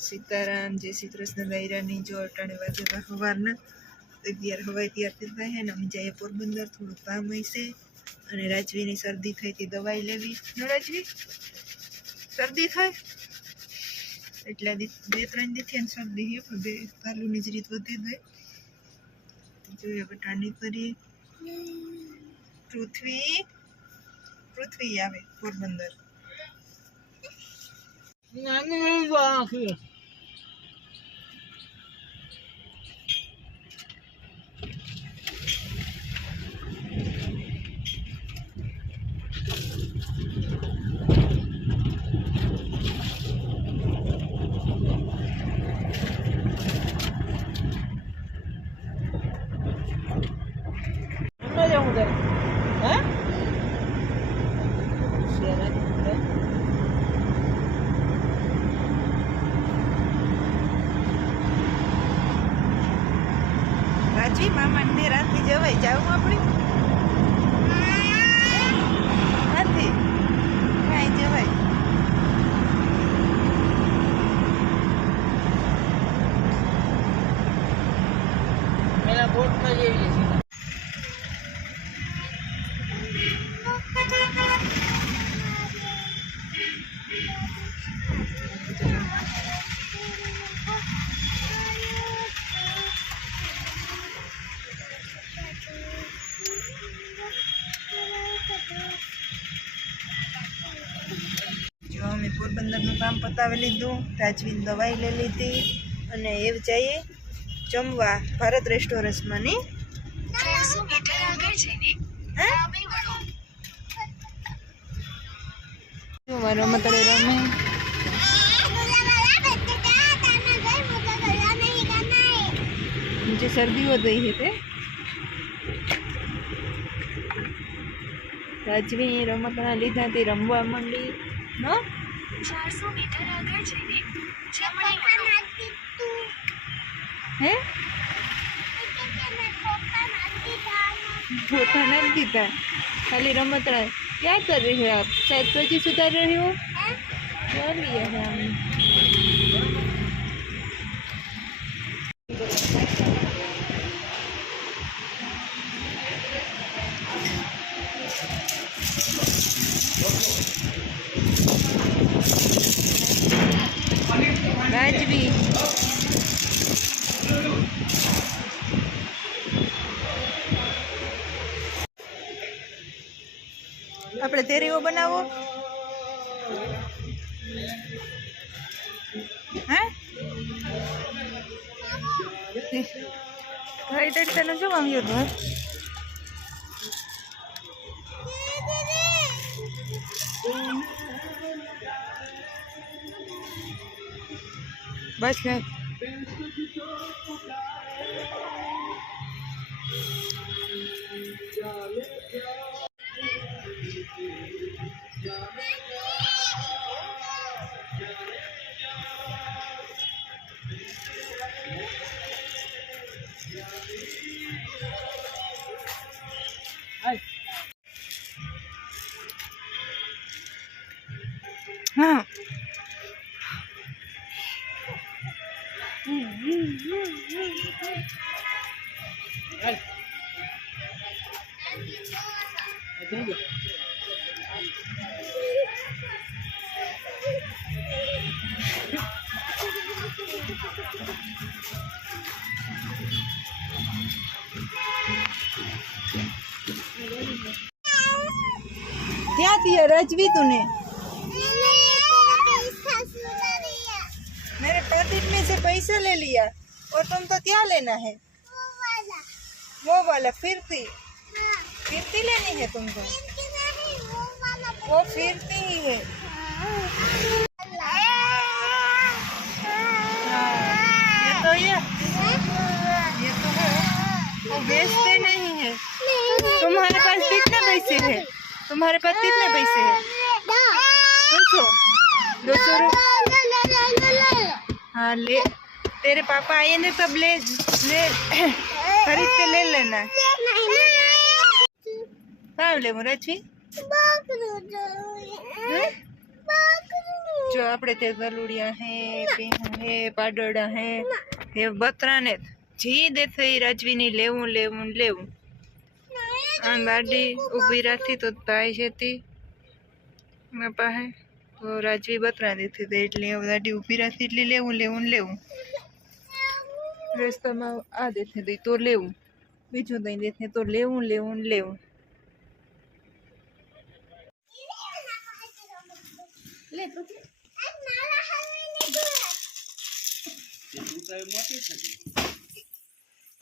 सीताराम जय श्री कृष्ण दायरानी जो अटाणे वाजे हवारना 11 हवाय त्यारथी भाई है अमी जाए पोरबंदर थोड़ું કામ હશે અને રાજવીની શરદી થઈ હતી દવાઈ લેવી નો રાજવી શરદી થાય એટલે 2-3 દીથી શરદી હે પણ બે તાલુની જ રીત વધી ગઈ જોઈએ બટાણી કરી પૃથ્વી આવે પોરબંદર નાની વાખી राजी मामा ने राती जवाई जाऊं अपने राती काई जवाई मेरा बोट में ये जो अमे पोरबंदर काम पतावी लीधुं राजवीन दवाई ले लीधी अने एव जाइए जमवा भारत रेस्टोरंट में नी 300 मीटर आगे जईने डाबे वळो जो मारो मतले रमे मुझे सर्दी हो गई है ते राजवी रमतना लीधा थी रमवा मंडी नो 400 मीटर आगे जईने जमणी वळो हे धोखा नहीं दीता खाली रमतड़ा क्या कर रही हो आप शायद त्वचा सुधार रही हो क्या लिया है हमने राजवी આપણે તેરીઓ બનાવો હે ઘરે તને જો આવ્યો ઘર બસ ઘર हाँ क्या दिया राजवी तूने मेरे पॉकेट में से पैसा ले लिया और तुम तो क्या लेना है वो वाला फिरती फिरती लेनी है तुमको वो फिरती ही है ये तो ये तो है वो बेचते नहीं है तुम्हारे पास कितने पैसे है तुम्हारे पास कितने पैसे है 200 हाँ ले तेरे पापा आए ना तब ले ले खरीद के ले लेना हाँ ले मुराजी जो आपड़े ते गलुड़िया है है पाडोड़ा है ये बतरा ने जी देते ही राजवी ने लेवू लेवू लेवू आ गाड़ी ऊभी राखी तो भाई छेती ना है तो राजवी बतरा देती थी એટલે ગાડી ઊભી રાખી એટલે લેવું લેવું લેવું રસ્તામાં આ દેતી હતી તો લેવું બીજું દઈ દેતી તો લેવું લેવું લેવું લે તો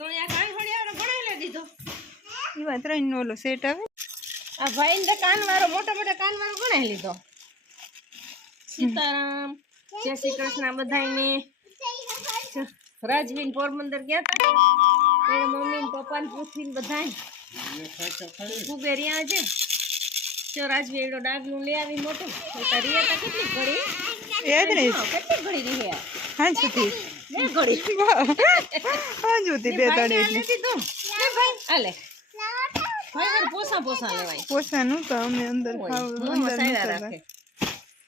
તો યા કાઈ હોડિયારો બનાવી લે દીધો એ વાત રહીને ઓલો સેટ આવે આ ભાઈ ને કાન વાળો મોટો મોટો કાન વાળો બનાવી લીધો સીતારામ જય શ્રી કૃષ્ણ બધાને રાજવીન પોરબંદર ગયા હતા એને મમ્મી ને પપ્પા ને પૃથ્વી ને બધાય કુબેરિયા છે જો રાજવી એડો ડાગનું લઈ આવી મોટું રિયા કેટલી ઘડી યાદ નહીં કેટલી ઘડી રહ્યા હા સુધી બે ઘડી હા સુધી બે તાળી એટલે તું લે ભાઈ આલે ભાઈ મારે પોસા પોસા લેવાય પોસાનું તો અમે અંદર ખાવ અંદર મસાલા રાખે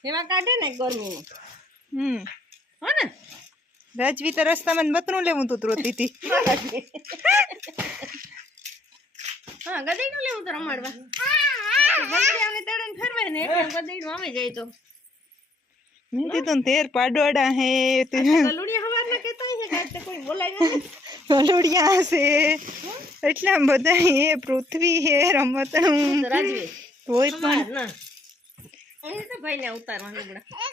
એમાં કાઢે ને ગરમીનું હો ને રાજવી તો રસ્તામાં બતરું લેવું તો રોતી હતી હા ગદીનું લેવું તો રમાડવા ગદડી આવે તડન ફરવાય ને એટલે ગદડીનું આવે જાય તો મેં કીધું તેર પાડોડા હે ગલુડિયા હવારના કહેતા છે કે કોઈ બોલાય નહીં ગલુડિયા હશે એટલા બધા હે પૃથ્વી હે રમતનું રાજવી કોઈ પણ ના અહીં તો ભાઈને ઉતારવા લુગડા